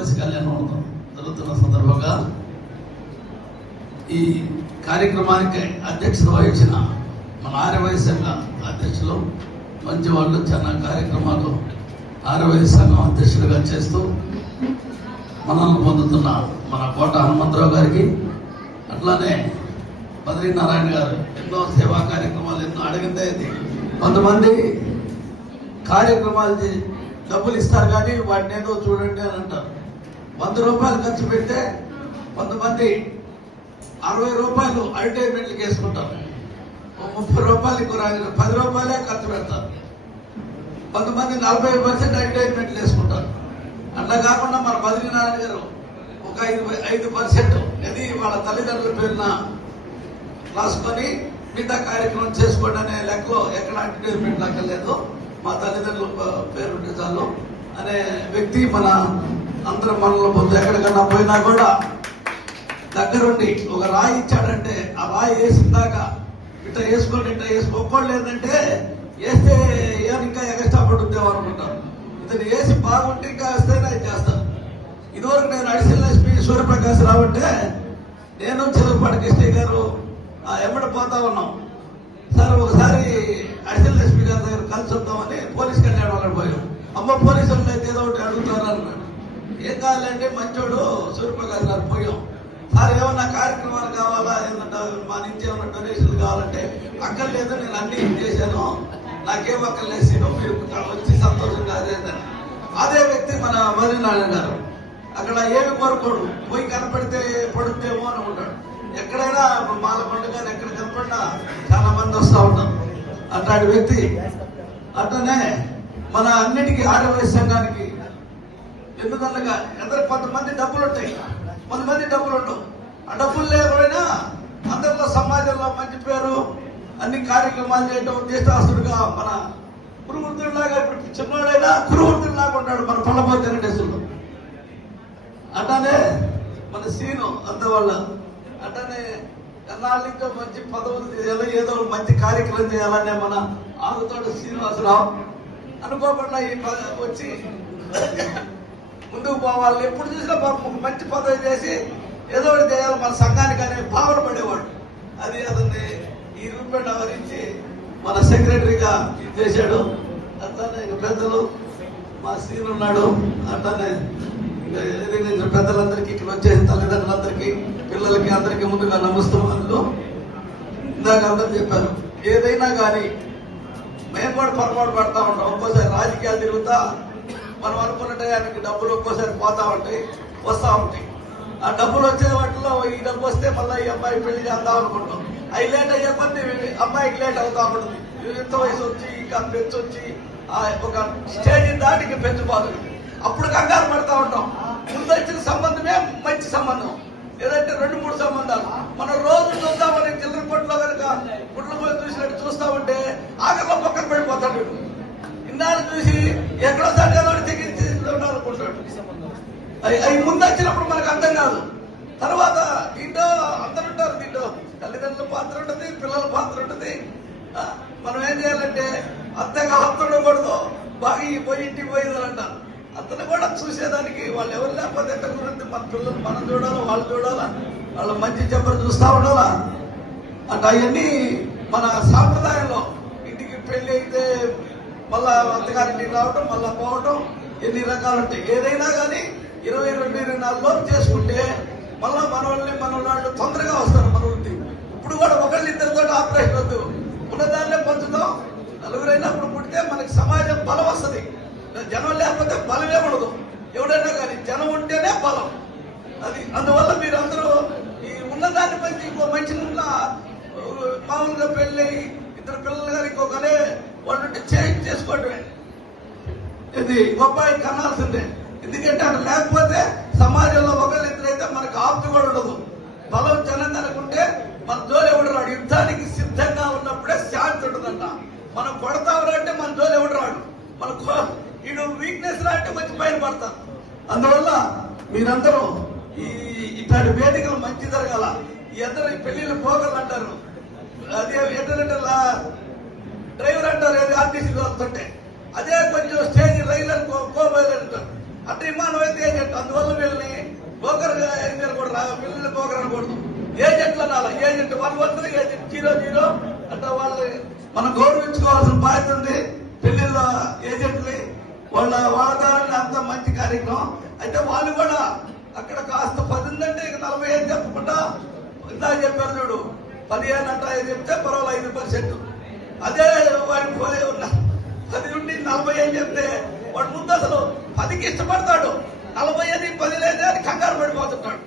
కళ్యాణం కళ్యాణోత్సవం జరుగుతున్న సందర్భంగా ఈ కార్యక్రమానికి అధ్యక్షత వహించిన మన ఆర్యవై సంఘ అధ్యక్షులు మంచి వాళ్ళు చాలా కార్యక్రమాలు ఆర్యవై సంఘం అధ్యక్షులుగా చేస్తూ మనల్ని పొందుతున్న మన కోట హనుమంతరావు గారికి అట్లానే బద్రీనారాయణ గారు ఎన్నో సేవా కార్యక్రమాలు ఎన్నో అడిగిందే అది కొంతమంది కార్యక్రమాలు డబ్బులు ఇస్తారు కానీ వాటిని ఏదో చూడండి అని అంటారు. వంద రూపాయలు ఖర్చు పెడితే కొంతమంది అరవై రూపాయలు అడ్వర్టైజ్మెంట్లకు వేసుకుంటారు. ముప్పై రూపాయలు కూరగాయలు పది రూపాయలే ఖర్చు పెడతారు. కొంతమంది నలభై పర్సెంట్ అడ్వర్టైజ్మెంట్లు వేసుకుంటారు. అట్లా కాకుండా మన బద్రీనారాయణ గారు ఒక ఐదు ఐదు పర్సెంట్ ఇది వాళ్ళ తల్లిదండ్రుల పేరున రాసుకొని మిగతా కార్యక్రమం చేసుకోండి అనే లెక్కలో ఎక్కడ అడ్వర్టైజ్మెంట్ లెక్కలేదు మా తల్లిదండ్రుల పేరు నిజాల్లో చాలు అనే వ్యక్తి మన అందరం మనలో పొద్దు ఎక్కడికన్నా పోయినా కూడా దగ్గరుండి ఒక రాయి ఇచ్చాడంటే ఆ రాయి వేసిందాక ఇట్లా వేసుకోండి ఇట్లా వేసుకోకూడదు ఏంటంటే వేస్తే ఏం ఇంకా ఎగస్ట్రా పడుద్దాం అనుకుంటారు ఇతను వేసి బాగుంటే ఇంకా వేస్తేనే చేస్తాను ఇదివరకు నేను అడిషనల్ ఎస్పీ సూర్యప్రకాశ్ రావు అంటే నేను చిలకపాటి కృష్ణయ్య గారు ఆ ఎమ్మడ పోతా ఉన్నాం. సార్ ఒకసారి అడిషనల్ ఎస్పీ గారి దగ్గర కలిసి వద్దామని పోలీస్ కళ్యాణ్ వాళ్ళని పోయాం. అమ్మ పోలీసులు అయితే ఏదో ఒకటి అడుగుతారు అన్నాడు. ఏం కావాలంటే మంచోడు సూర్యప్రకాశ్ గారు పోయాం. సార్ ఏమన్నా కార్యక్రమాలు కావాలా? ఏమన్నా మా నుంచి ఏమన్నా డొనేషన్లు కావాలంటే అక్కర్లేదు నేను అన్ని చేశాను. నాకేం అక్కడ లేదు మీరు వచ్చి సంతోషంగా అదే అదే వ్యక్తి మన మరినారాయణ గారు అక్కడ ఏమి కోరుకోడు? పోయి కనపడితే పడుద్దేమో అని ఉంటాడు ఎక్కడైనా మాల పండుగ ఎక్కడ కనపడినా చాలా మంది వస్తూ ఉంటారు. అట్లాంటి వ్యక్తి. అట్లనే మన అన్నిటికీ ఆడవారి సంఘానికి ఎందుకనగా ఎందరు కొంతమంది డబ్బులు ఉంటాయి కొంతమంది డబ్బులు ఉండవు ఆ డబ్బులు లేకపోయినా అందరిలో సమాజంలో మంచి పేరు అన్ని కార్యక్రమాలు చేయడం దేశాసుడుగా మన గురువృద్ధుడిలాగా ఇప్పుడు చిన్నవాడైనా గురువృద్ధుడిలాగా ఉంటాడు మన పల్లపోతే వెంకటేశ్వరుడు. అట్లానే మన సీను అందువల్ల అట్లానే ఎన్నాళ్ళు ఇంకా మంచి పదవులు చేయాలి ఏదో మంచి కార్యక్రమం చేయాలనే మన ఆగుతాడు శ్రీనివాసరావు అనుకోకుండా ఈ వచ్చి ముందుకు పోవాలి. ఎప్పుడు చూసినా పాపం ఒక మంచి పదవి చేసి ఏదో ఒకటి చేయాలి. మన సంఘానికి అనే భావన పడేవాడు. అది అతన్ని ఈ రూపాయి ఆవరించి మన సెక్రటరీగా చేశాడు. అట్లానే పెద్దలు మా సీన్ ఉన్నాడు. అట్లానే ఇంకా ఏదైనా ఇంకా పెద్దలందరికీ ఇక్కడ వచ్చే తల్లిదండ్రులందరికీ పిల్లలకి అందరికీ ముందుగా నమస్తున్నాను ఇందాక అందరూ చెప్పారు ఏదైనా కానీ మేము కూడా పొరపాటు పడతా ఉంటాం. ఒక్కోసారి రాజకీయాలు తిరుగుతా మనం అనుకున్న టయానికి డబ్బులు ఒక్కోసారి పోతా ఉంటాయి వస్తా ఉంటాయి. ఆ డబ్బులు వచ్చే వాటిలో ఈ డబ్బు వస్తే మళ్ళీ ఈ అమ్మాయి పెళ్ళి చేద్దాం అనుకుంటాం. అవి లేట్ అయ్యే కొద్ది అమ్మాయికి లేట్ అవుతా ఉంటుంది. ఇంత వయసు వచ్చి ఇంకా పెంచు వచ్చి ఆ ఒక స్టేజ్ దాటికి పెంచిపోతుంది అప్పుడు కంగారు పడతా ఉంటాం. ముందు వచ్చిన సంబంధమే మంచి సంబంధం. ఏదంటే రెండు మూడు సంబంధాలు. మనం రోజు చూద్దామని చిల్లర కొట్లో కనుక గుడ్ల పోయి చూసినట్టు చూస్తా ఉంటే ఆఖరిలో పక్కన పడిపోతాడు వీడు. ఇన్నాళ్ళు చూసి ఎక్కడో సార్ ఏదో అనుకుంటాడు అవి అవి ముందు వచ్చినప్పుడు మనకు అర్థం కాదు. తర్వాత దీంట్లో అందరు ఉంటారు దీంట్లో. తల్లిదండ్రుల పాత్ర ఉంటుంది పిల్లల పాత్ర ఉంటుంది. మనం ఏం చేయాలంటే అత్తగా హత్తు ఉండకూడదు బాగా ఈ పోయి ఇంటికి పోయింది అంటారు. అతను కూడా చూసేదానికి వాళ్ళు ఎవరు లేకపోతే ఎట్ట గురించి మన పిల్లలు మనం చూడాలా వాళ్ళు చూడాలా? వాళ్ళ మంచి చెప్పరు చూస్తా ఉండాలా? అంటే అవన్నీ మన సాంప్రదాయంలో. ఇంటికి పెళ్ళి అయితే మళ్ళా అత్తగారింటికి రావటం మళ్ళా పోవటం ఎన్ని రకాలు ఉంటాయి. ఏదైనా కానీ ఇరవై రెండు ఇరవై నాలుగులో చేసుకుంటే మళ్ళా మన వాళ్ళని మన వాళ్ళు తొందరగా వస్తారు మన వృత్తి. ఇప్పుడు కూడా ఒకళ్ళు ఇద్దరితో ఆపరేషన్ వద్దు. ఉన్నదాన్నే పంచుతాం నలుగురైనప్పుడు పుడితే మనకి సమాజం బలం వస్తుంది. జనం లేకపోతే బలమే ఉండదు. ఎవడైనా కానీ జనం ఉంటేనే బలం. అది అందువల్ల మీరు అందరూ ఈ ఉన్నదాన్ని పంచి ఇంకో మంచి ఉన్న మామూలుగా పెళ్ళి ఇద్దరు పిల్లలు గారు ఇంకొకనే వాళ్ళంటే చేంజ్ చేసుకోవటమే. ఇది గొప్పాయి కనాల్సిందే ఎందుకంటే అది లేకపోతే సమాజంలో ఒకళ్ళు ఇద్దరైతే మనకు ఆప్తి కూడా ఉండదు. బలం జనం కనుకుంటే మన జోలు ఎవడు రాడు? యుద్ధానికి సిద్ధంగా ఉన్నప్పుడే శాంతి ఉంటుందంట. మనం కొడతాం అంటే మన జోలు ఎవడు రాడు? మన వీడు వీక్నెస్ రా అంటే మంచి పైన పడతాం అందువల్ల మీరందరూ ఈ ఇట్లాంటి వేదికలు మంచి జరగాల. ఈ అందరూ పెళ్ళిళ్ళు పోగలు అంటారు అదే ఏంటంటే లా- డ్రైవర్ అంటారు ఏది ఆర్టీసీ వస్తుంటే అదే కొంచెం స్టేజ్ రైలు అనుకో కోబైలు అంటారు. అంటే విమానం అయితే ఏజెంట్ అందువల్ల వీళ్ళని బోకర్ కూడా వీళ్ళని బోకర్ అనకూడదు. ఏజెంట్లు అనాలి. Agent one one agent zero zero అంటే వాళ్ళు మనం గౌరవించుకోవాల్సిన బాధ్యత ఉంది. పెళ్ళిళ్ళ ఏజెంట్ని వాళ్ళ వాళ్ళ అంత మంచి కార్యక్రమం. అయితే వాళ్ళు కూడా అక్కడ కాస్త పదిందంటే ఇక నలభై ఐదు చెప్పకుండా ఇందా చెప్పారు చూడు పదిహేను అంటే ఐదు చెప్తే పర్వాలేదు ఐదు పర్సెంట్. అదే వాడిని పోలే ఉన్నా. పది నుండి నలభై అని చెప్తే వాడు ముందు అసలు పదికి ఇష్టపడతాడు. నలభై అని పది లేదే అని కంగారు పడిపోతుంటాడు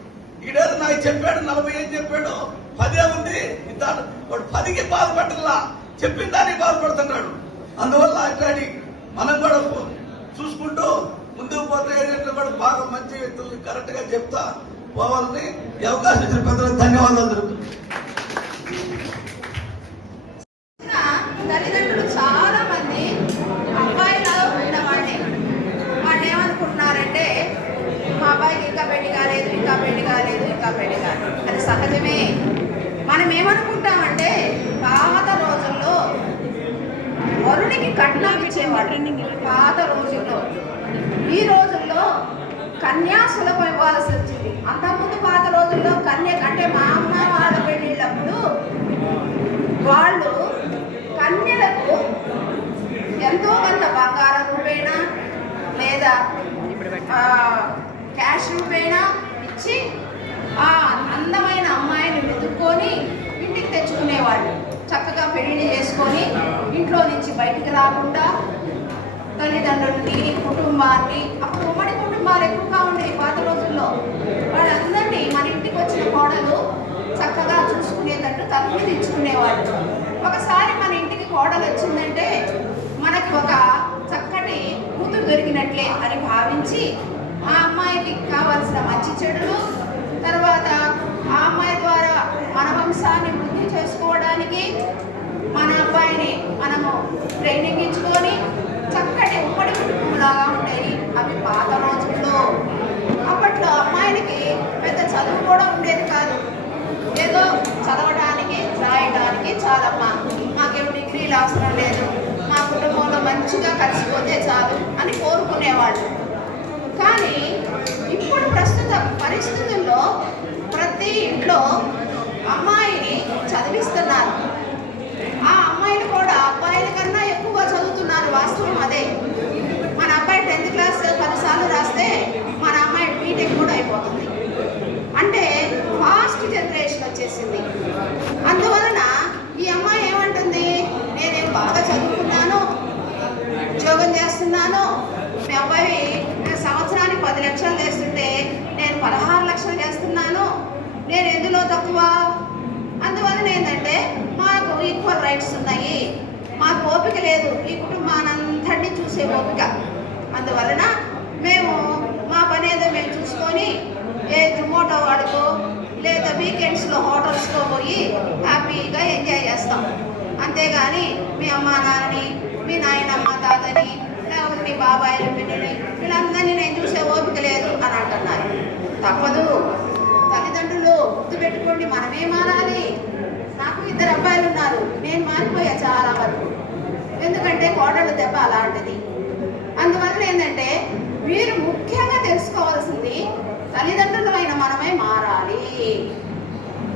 ఈడేదో నాకు చెప్పాడు నలభై అని చెప్పాడు పదే ఉంది. ఇద్దాడు వాడు పదికి బాధపడలా చెప్పిన దానికి బాధపడుతున్నాడు. అందువల్ల అట్లాంటి మనం కూడా చూసుకుంటూ ముందుకు పోతే కూడా బాగా మంచి వ్యక్తులు కరెక్ట్గా చెప్తా పోవాలని అవకాశం ఇచ్చిన పెద్దలకు ధన్యవాదాలు జరుగుతుంది నా తల్లిదండ్రులు చాలా మంది అబ్బాయిలలో ఉన్న వాళ్ళే వాళ్ళు ఏమనుకుంటున్నారంటే మా అబ్బాయికి ఇంకా పెళ్ళి కాలేదు ఇంకా పెళ్ళి కాలేదు ఇంకా పెళ్ళి కాలేదు అది సహజమే మనం ఏమనుకుంటామంటే పాత రోజుల్లో వరుడికి కట్నం ఇచ్చేవాళ్ళు పాత రోజుల్లో ఈ రోజుల్లో కన్యా సులభం ఇవ్వాల్సి వచ్చింది అంతకుముందు పాత రోజుల్లో కన్య అంటే మా అమ్మ వాళ్ళ పెళ్ళిళ్ళప్పుడు వాళ్ళు కన్యలకు ఎంతో కొంత బంగార రూపేణ లేదా ఆ, క్యాష్ రూపేణ ఇచ్చి ఆ అందమైన అమ్మాయిని వెతుక్కొని ఇంటికి తెచ్చుకునేవాళ్ళు. చక్కగా పెళ్ళి చేసుకొని ఇంట్లో నుంచి బయటికి రాకుండా తల్లిదండ్రుల్ని కుటుంబాన్ని అప్పుడు ఉమ్మడి కుటుంబాలు ఎక్కువగా ఉండేవి పాత రోజుల్లో వాళ్ళందరినీ మన ఇంటికి వచ్చిన కోడలు చక్కగా చూసుకునేటట్టు తలుపు తెచ్చుకునేవాళ్ళు ఒకసారి మన ఇంటికి కోడలు వచ్చిందంటే మనకి ఒక నుంచి ఆ అమ్మాయికి కావలసిన మంచి చెడులు తర్వాత ఆ అమ్మాయి ద్వారా మన వంశాన్ని వృద్ధి చేసుకోవడానికి మన అబ్బాయిని మనము ట్రైనింగ్ ఇచ్చుకొని చక్కటి ఉమ్మడి కుటుంబంలాగా ఉండేవి అవి పాత రోజుల్లో. అప్పట్లో అమ్మాయిలకి పెద్ద చదువు కూడా ఉండేది కాదు. ఏదో చదవడానికి రాయడానికి చాలమ్మా మాకేం డిగ్రీలు అవసరం లేదు మా కుటుంబంలో మంచిగా కలిసిపోతే చాలు అని కోరుకునేవాళ్ళు. కానీ ఇప్పుడు ప్రస్తుత పరిస్థితుల్లో ప్రతి ఇంట్లో అమ్మాయిని చదివిస్తున్నారు. ఆ అమ్మాయిలు కూడా అబ్బాయిల కన్నా ఎక్కువగా చదువుతున్నారు వాస్తవం అదే. మన అబ్బాయి టెన్త్ క్లాస్ పదిసార్లు రాస్తే మన అమ్మాయి బీటెక్ కూడా అయిపోతుంది. అంటే ఫాస్ట్ జనరేషన్ వచ్చేసింది. అందువలన ఈ అమ్మాయి ఏమంటుంది? నేనేం బాగా చదువుకున్నాను ఉద్యోగం చేస్తున్నాను మీ అబ్బాయి పది లక్షలు చేస్తుంటే నేను పదహారు లక్షలు చేస్తున్నాను. నేను ఎందులో తక్కువ? అందువలన ఏంటంటే మాకు ఈక్వల్ రైట్స్ ఉన్నాయి. మాకు ఓపిక లేదు. ఈ కుటుంబానంతటిని చూసే ఓపిక. అందువలన మేము మా పని ఏదో మేము చూసుకొని ఏ జుమోటో వాడుకో లేదా వీకెండ్స్లో హోటల్స్లో పోయి హ్యాపీగా ఎంజాయ్ చేస్తాం. అంతేగాని మీ అమ్మ నాన్నని మీ నాయనమ్మ తాతని లేకపోతే మీ బాబాయిల పిల్లని వీళ్ళందరినీ లేదు అని అంటున్నారు. తప్పదు. తల్లిదండ్రులు గుర్తుపెట్టుకోండి మనమే మారాలి. నాకు ఇద్దరు అబ్బాయిలు ఉన్నారు. నేను మారిపోయా చాలా వరకు. ఎందుకంటే కోడళ్ళు దెబ్బ అలాంటిది. అందువల్ల ఏంటంటే మీరు ముఖ్యంగా తెలుసుకోవాల్సింది తల్లిదండ్రులమైన మనమే మారాలి.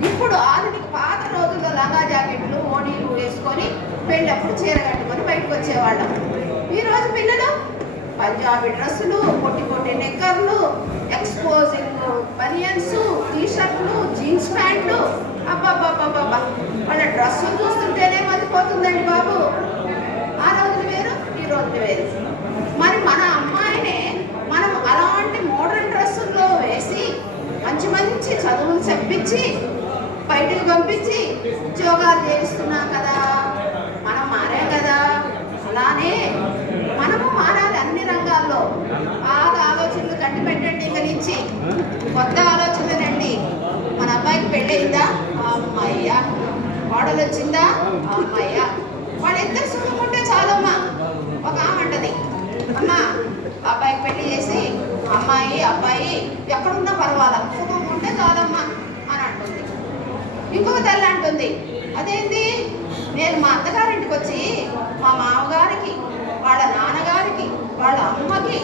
ఇప్పుడు ఆధునిక పాత రోజుల్లో లంగా జాకెట్లు ఓణీలు వేసుకొని పెళ్ళప్పుడు చీర కట్టుకొని బయటకు వచ్చేవాళ్ళం. ఈ రోజు పిల్లలు పంజాబీ డ్రెస్సులు పొట్టి పొట్టి నెక్కర్లు ఎక్స్పోజింగ్ బనియన్స్ టీ షర్ట్లు జీన్స్ ప్యాంట్లు. అబ్బాబ్బాబ్బాబ్బా వాళ్ళ డ్రెస్సులు చూస్తుంటేనే మతిపోతుందండి బాబు. ఆ రోజులు వేరు ఈ రోజులు వేరు. మరి మన అమ్మాయినే మనం అలాంటి మోడర్న్ డ్రెస్సుల్లో వేసి మంచి మంచి చదువులు చెప్పించి బయటకు పంపించి ఉద్యోగాలు చేయిస్తున్నాం కదా. మనం మారాం కదా. అలానే ఆలోచన వచ్చిందా అమ్మాయ్యా. వాళ్ళిద్దరు సుఖముంటే చాలమ్మా. ఒక ఆమె అంటది అమ్మా అబ్బాయికి పెళ్ళి చేసి అమ్మాయి అబ్బాయి ఎక్కడున్నా పర్వాలా. సుఖం ఉంటే చాలమ్మా అని అంటుంది. ఇంకొక తల్లి అంటుంది అదేంటి నేను మా అత్తగారింటికి వచ్చి మా మామగారికి వాళ్ళ నాన్నగారికి వాళ్ళ అమ్మకి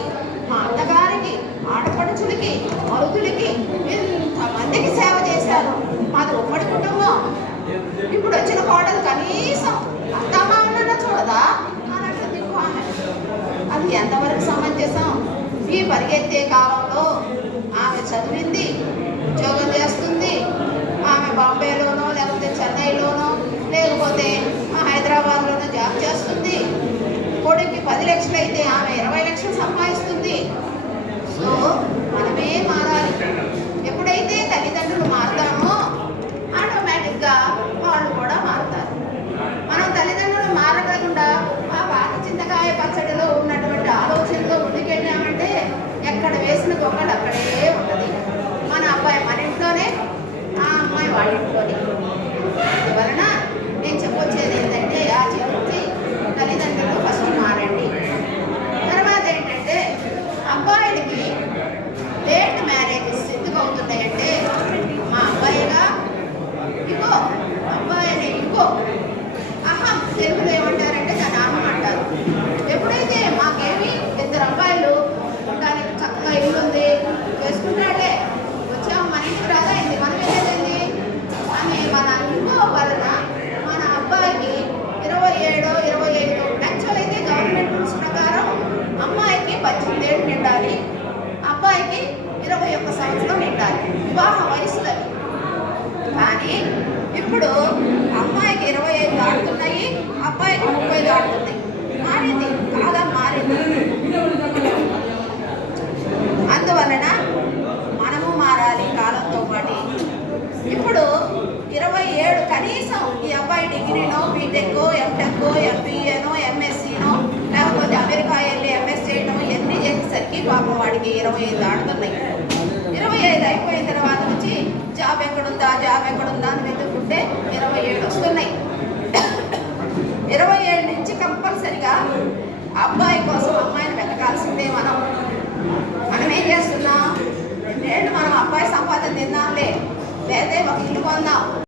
మా అత్తగారికి ఆడపడుచులకి మరుతులకి ఇంతమందికి సేవ చేశాను. మాది ఉమ్మడి కుటుంబం. ఇప్పుడు ఎంతవరకు సమంజసం? ఈ పరిగెత్తే కాలంలో ఆమె చదివింది ఉద్యోగం చేస్తుంది. ఆమె బాంబేలోనో లేకపోతే చెన్నైలోనో లేకపోతే హైదరాబాద్లోనో జాబ్ చేస్తుంది. కొడుక్కి పది లక్షలు అయితే ఆమె ఇరవై లక్షలు సంపాదిస్తుంది. సో కానీ ఇప్పుడు అమ్మాయికి ఇరవై ఐదు ఆడుతున్నాయి అబ్బాయికి ముప్పై ఆడుతుంది మారింది బాగా మారింది. అందువలన మనము మారాలి కాలంతో పాటు. ఇప్పుడు ఇరవై ఏడు కనీసం ఈ అబ్బాయి డిగ్రీనో బీటెక్ ఎంటెక్ ఎంబీఏనో ఎంఎస్సీనో లేకపోతే అమెరికా వెళ్ళి ఎంఎస్ చేయడం ఇవన్నీ చేసేసరికి పాపం వాడికి ఇరవై ఐదు ఆడుతున్నాయి. ఇరవై ఐదు అయిపోయిన తర్వాత జాబ్ ఎక్కడుందా జాబ్ ఎక్కడుందా అని వెతుకుంటే ఇరవై ఏడు వస్తున్నాయి. ఇరవై ఏడు నుంచి కంపల్సరిగా అబ్బాయి కోసం అమ్మాయిని వెతకాల్సిందే మనం. మనం ఏం చేస్తున్నాం? రెండు మనం అబ్బాయి సంపాదన తిన్నాంలే. లేదే ఒక ఇల్లు కొందాం.